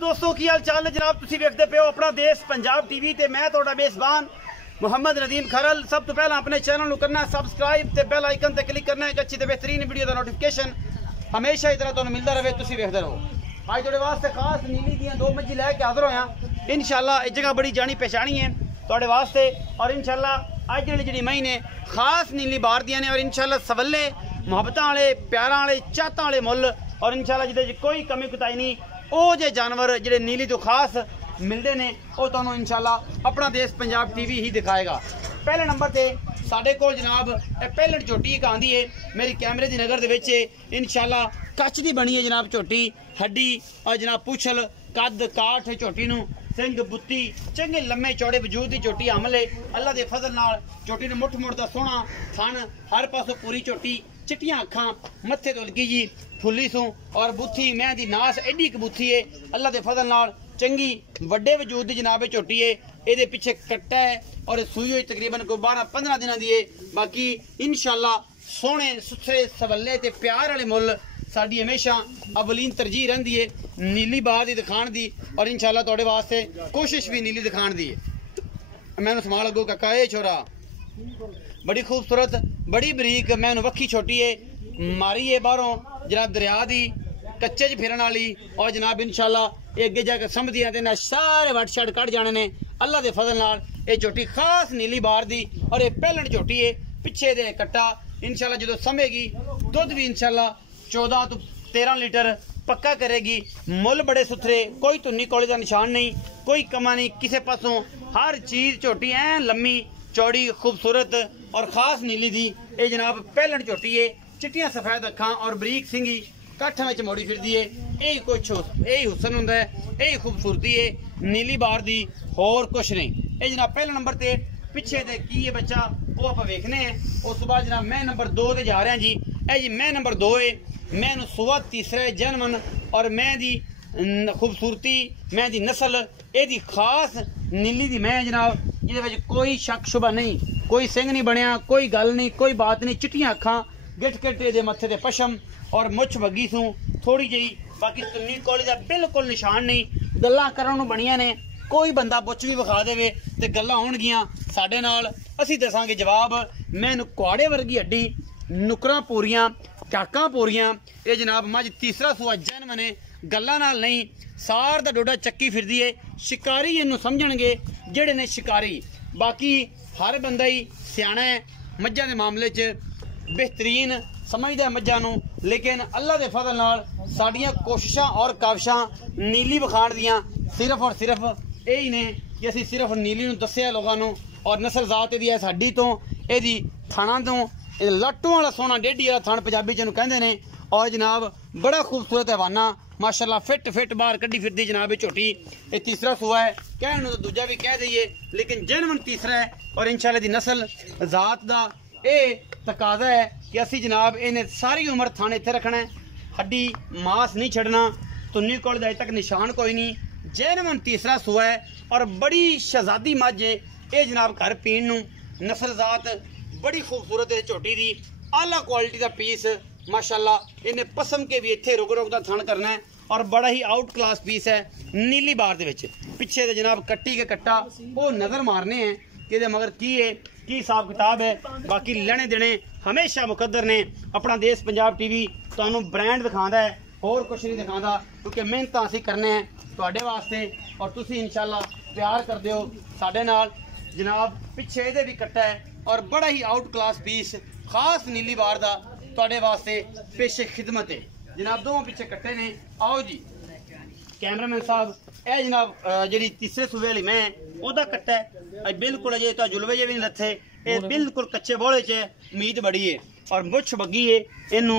दोस्तों की हाल चाल है जनाब। तुसी वेखदे पे हो अपना देश पंजाब टीवी ते मैं तुहाडा मेज़बान मुहम्मद नदीम खरल। सब तो पहला अपने चैनल को करना सबसक्राइब ते बेल आइकन ते क्लिक करना है अच्छी ते बेहतरीन वीडियो का नोटिफिकेशन हमेशा इस तरह तुहानू मिलता रहे। तुसी वेखदे रहो। अज तुहाडे वास्ते खास नीली दियां दो मंजी लैके हाजिर होया। इंशाअल्लाह इस जगह बड़ी जानी पहचानी है तुहाडे वास्ते और इंशाअल्लाह अज जी मई ने खास नीली बार दियां ने और इंशाअल्लाह सवले मुहब्बतां वाले प्यारां वाले चाहतां वाले मुल और इंशाअल्लाह जिहदे कोई कमी कुताई नहीं। ਉਹ ਜੇ जानवर ਜਿਹੜੇ नीली तो खास मिलते हैं वो ਤੁਹਾਨੂੰ इंशाअल्लाह अपना देश पंजाब टीवी ही दिखाएगा। पहले नंबर ते साडे कोल जनाब पहलट झोटी एक आंदी है मेरी कैमरे की नज़र दे इंशाअल्लाह कच की बनी है जनाब। झोटी हड्डी और जनाब पुछल कद काठ झोटी नूं सिंह बुत्ती चंगे लम्मे चौड़े वजूद की झोटी अमल है। अल्लाह के फजल नाल झोटी ने मुठ मुठ का सोहना थन हर पासों पूरी झोटी चिट्टियां अखां मत्थे तो लगी जी फुली सूं और बुथी मैं दी नास एडी क बुथी है। अल्लाह के फजल नाल चंगी वड्डे वजूद दी जनाब झोटी है। ये पिछे कट्टा है और सूई हुई तकरीबन को 12-15 दिनों की है। बाकी इंशाअल्लाह सोहने सुथरे सवले ते प्यार वाले मुल साडी हमेशा अवलीन तरजीह रहिंदी है नीली बार दी दिखाण दी और इंशाअल्लाह तुहाडे वास्ते कोशिश भी नीली दिखाण दी है। मैनू समा लगो काका ए छोरा बड़ी खूबसूरत बड़ी बरीक मैनू वक्खी छोटी है मारी है बाहरों जनाब दरिया दी कच्चे च फिरन वाली और जनाब इंशाअल्लाह ये अगे जाकर समझदी है ना सारे वट शट कट जाने ने अल्लाह के फजल नाल। ये झोटी खास नीली बार दी और ये पहलट झोटी है पिछे दे कट्टा इंशाअल्लाह जो समेगी दुध भी इंशाअल्लाह 14 तो 13 लीटर पक्का करेगी। मुल बड़े सुथरे कोई धुन्नी कोले का निशान नहीं कोई कमा नहीं किसी पासों हर चीज झोटी ऐ लम्मी चौड़ी खूबसूरत और खास नीली दी। ये जनाब पहलट झोटी है चिट्टियां सफेद अखां और बरीक सिंगी काठा में मोड़ी फिरदी है। यही कुछ यही हुसन हुंदा है यही खूबसूरती है नीली बार दी होर कुछ नहीं। ये जनाब पहले नंबर ते पिछे दे की है बच्चा वो आप वेखने हैं। उस बाद जनाब मैं नंबर 2 ते जा रहा जी। ए जी मैं नंबर 2 है मैं सुबह तीसरा है जनमन और मैं दी खूबसूरती मैं दी नस्ल ये खास नीली दी मैं जनाब जिहदे कोई शक शुबा नहीं कोई सिंह नहीं बनया कोई गल नहीं कोई बात नहीं। चिट्टियां अखां गिट गिट दे मत्थे ते पशम और मुछ बगी सूं थोड़ी जी बाकी तुन्नी कोले का बिल्कुल निशान नहीं। गल्लां करन नूं बणियां ने कोई बंदा बुच भी विखा देवे ते गल्लां होणगियां साडे नाल असीं दसांगे जवाब। मैनूं कुआड़े वर्गी हड्डी नुकरां पूरियां टाकां पूरियां ये जनाब मझ तीसरा सूआ जन्म ने गल्लां नाल नहीं सार दा डोडा चक्की फिरदी है। शिकारी इनू समझणगे जेड़े ने शिकारी बाकी हर बंदा ही सियाणा है मज्झां दे मामले च बेहतरीन समझदा है मज्झां नूं। लेकिन अल्लाह के फजल नाल साडियां कोशिशां और काविशां नीली विखाण दियां सिर्फ और सिर्फ यही ने कि असीं सिर्फ नीली नूं दस्सिआ लोगां नूं और नस्ल जात इहदी है साडी तो इहदी थाणा तो लाटों वाला सोना डेढ़ी वाला थान पंजाबी च कहंदे ने। और जनाब बड़ा खूबसूरत हैवाना माशाअल्लाह फिट फिट बाहर कड्डी फिरदी जनाब झोटी। ये तीसरा सूआ है कहने तो दूजा भी कह दईए लेकिन जनमन तीसरा है और इंशाअल्लाह दी नस्ल जात दा ये तकाजा है कि असी जनाब इन्हें सारी उम्र थाने इत्थे रखना है। हड्डी मास नहीं छड़ना तुन्नी कोल अजे तक निशान कोई नहीं। जनमन तीसरा सूआ है और बड़ी शहजादी मझ है ये जनाब घर पीण नूं नस्ल जात बड़ी खूबसूरत है झोटी दी आला क्वालिटी का पीस माशाअल्लाह। इन्हें पसम के भी इत्थे रुक रुक का थन करना है और बड़ा ही आउट क्लास पीस है नीली बार दे विच। पिछे दे जनाब कट्टी के कट्टा वो नज़र मारने हैं कि मगर की है की हिसाब किताब है। बाकी लेने देने हमेशा मुकद्दर ने। अपना देश पंजाब टीवी तुहानू ब्रांड दिखाता है और कुछ नहीं दिखाता क्योंकि मेहनत असीं करने हैं तुहाडे वास्ते और तुसीं इंशाअल्लाह प्यार करदे हो साडे नाल। जनाब पिछे इहदे भी कट्टा है और बड़ा ही आउट क्लास पीस खास नीली बार दा तुहाडे वास्ते पेशे खिदमत है। जनाब दोवें पिछे कट्टे ने। आओ जी कैमरामैन साहब ए जनाब जी तीसरे सूबे वाली मैं ओदा कट्टा है बिल्कुल अजे तो जुलवे जे भी नहीं लथे ये बिल्कुल कच्चे बोले च उम्मीद बड़ी है और मुछ बगी है इनू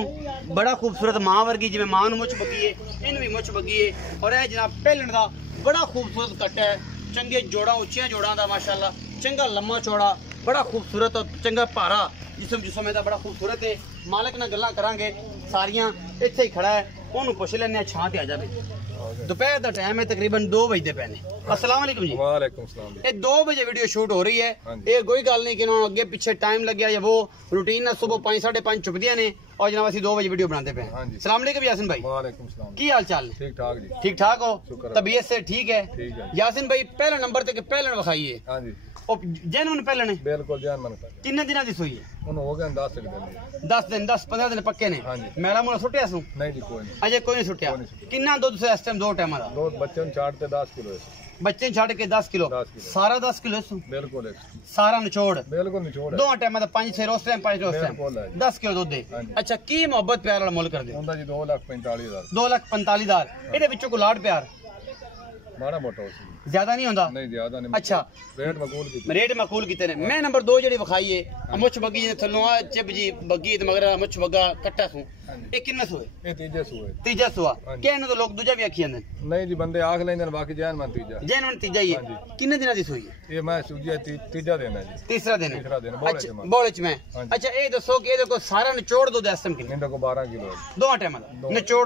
बड़ा खूबसूरत मां वर्गी जिवें मां नूं मुछ बगी है इन भी मुछ बगी है। और यह जनाब पहलण का बड़ा खूबसूरत कट्टा है चंगे जोड़ा उच्चियां जोड़ा का माशाअल्लाह चंगा लम्मा चौड़ा बड़ा खूबसूरत और चंगा भारा जिसम जुसम बड़ा खूबसूरत है। मालक नाल गल्लां करांगे सारियां इत्थे ही खड़ा है उन्होंने पुछ लैने छां ते आ जावे। दोपहर का टाइम है तकरीबन 2 बजते पे ने। अस्सलाम वालेकुम जी। वालेकुम सलाम। ये 2 बजे वीडियो शूट हो रही है ये कोई गल नहीं कि अगे पीछे टाइम लग गया या वो रूटीन ना सुबह 5 साढ़े 5 चुकदियां ने और जनाब असं 2 बजे वीडियो बनाते पे। सलाम अलैकुम यासिन भाई। वालेकुम सलाम। की हाल चाल? ठीक ठाक जी। ठीक ठाक हो? तबीयत से ठीक है? ठीक है। यासिन भाई पहला नंबर ते पहलन विखाइए। हां जी। जेनुइन पहलन है? बिल्कुल जेनुइन पहलन। कितने दिन दी सुई है? उन्होंने हो गए 10 दिन। 10 दिन 10-15 दिन पक्के ने। मेरा मुंह सुटिया सु? नहीं जी कोई नहीं। अजय कोई नहीं सुटिया। कितना दूध से इस टाइम 2 टाइम दा? दो बच्चों ने छाड़ के 10 किलो। बच्चे छाड़ के 10 किलो। सारा 10 किलो सु? बिल्कुल सारा निचोड़? बिल्कुल निचोड़। 2 टाइम दा 5 6 रोज टाइम 5 रोज टाइम 10 किलो दूध दे। अच्छा की मोहब्बत प्यार वाला मुल कर दे? हुंदा जी 2,45,000। 2,45,000 ਇਹਦੇ ਵਿੱਚੋਂ ਕੋ ਲਾਡ ਪਿਆਰ ਮਾੜਾ ਮੋਟਾ ज्यादा नहीं होता? नहीं ज्यादा नहीं। अच्छा रेट मकबूल किते ने। मैं नंबर 2 जेडी विखाई है मुछ बगी थल्लों चिब जी बगी ते मगर मुछ बगा कट्टा सु ए किन्ना सु है? ए तीजा सुआ कहने तो लोग दूजा भी आखी जांदे नहीं जी बंदे आख लेंदे बाकी जैन मन तीजा ही है। किन्ने दिना दी सुई है? ये मैं सूजी तीजा दिन है जी। तीसरा दिन है। अच्छा बोले च मैं। अच्छा ए दसो कि ਇਹਦੇ ਕੋ ਸਾਰਾ ਨਿਚੋੜ ਦੁੱਧ ਇਸ ਟਾਈਮ ਕਿੰਨੇ? ਇਹਦੇ ਕੋ 12 किलो है। 2 टाइम ਦਾ ਨਿਚੋੜ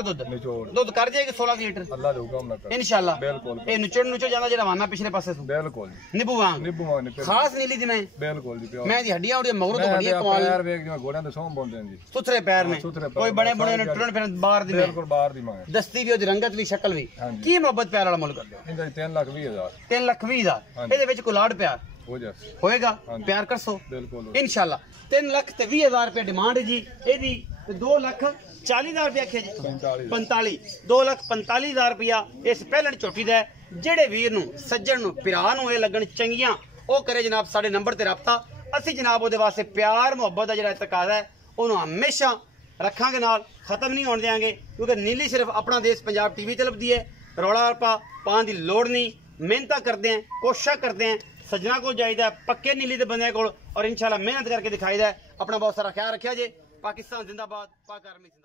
ਦੁੱਧ ਕਰ ਜਾਏਗਾ 16 लीटर अल्लाह दे हुक्म ना कर इंशाल्लाह। बिल्कुल ए निचोड़ जाना जेड़ा वाना पिछले पासे सु। बिल्कुल निब्बू वांग खास नीली दी मैं। बिल्कुल जी मैं दी हड्डियां उड़ी मगरों तो बढ़िया कमाल पैर वेख जिवें घोड़िਆਂ ਦੇ ਸੌਂ ਬੋਲਦੇ ਨੇ ਜੀ। ਸੁਥਰੇ ਪੈਰ ਨੇ ਕੋਈ ਬੜੇ ਬੜੇ ਨੇ ਟੁਰਨ ਫਿਰ ਬਾਹਰ ਦੀ। ਬਿल्कुल ਬਾਹਰ ਦੀ ਮਾਂ ਦਸਤੀ ਵੀ ਉਹਦੀ ਰੰਗਤ ਵੀ ਸ਼ਕਲ ਵੀ। ਕੀ ਮੁਹੱਬਤ ਪਿਆਰ ਵਾਲਾ ਮੁੱਲ ਕਰਦੇ ਹੋ? ਇਹਦਾ 3,20,000। 3,20,000 ਇਹਦੇ ਵਿੱਚ ਕੋਈ ਲਾਡ ਪਿਆਰ होएगा? प्यार करसो? बिल्कुल इंशाल्लाह। 3,20,000 रुपया डिमांड है जी एदी। 2,40,000 रुपया आखे जी 45 2,45,000 रुपया इस पहलन झोटी दा। जेड़े वीर नू सज्जन नू पिरा नू ए लगन चंगियां ओ करे जनाब साडे नंबर ते राबता। असि जनाब ओदे वास्ते प्यार मोहब्बत दा जेड़ा तकाजा है ओनू हमेशा रखांगे नाल खत्म नहीं होण देंगे क्योंकि नीली सिर्फ अपना देश पंजाब टीवी ते लभदी है। रौला रपा पान दी लोड़ नहीं। मेहनत करते हैं कोशिश करते हैं सजना को चाहिए पक्के नीली दे बंदे को और इंशाल्लाह मेहनत करके दिखाई दे। अपना बहुत सारा ख्याल रखिया जे। पाकिस्तान जिंदाबाद। पाक आर्मी जिंदाबाद।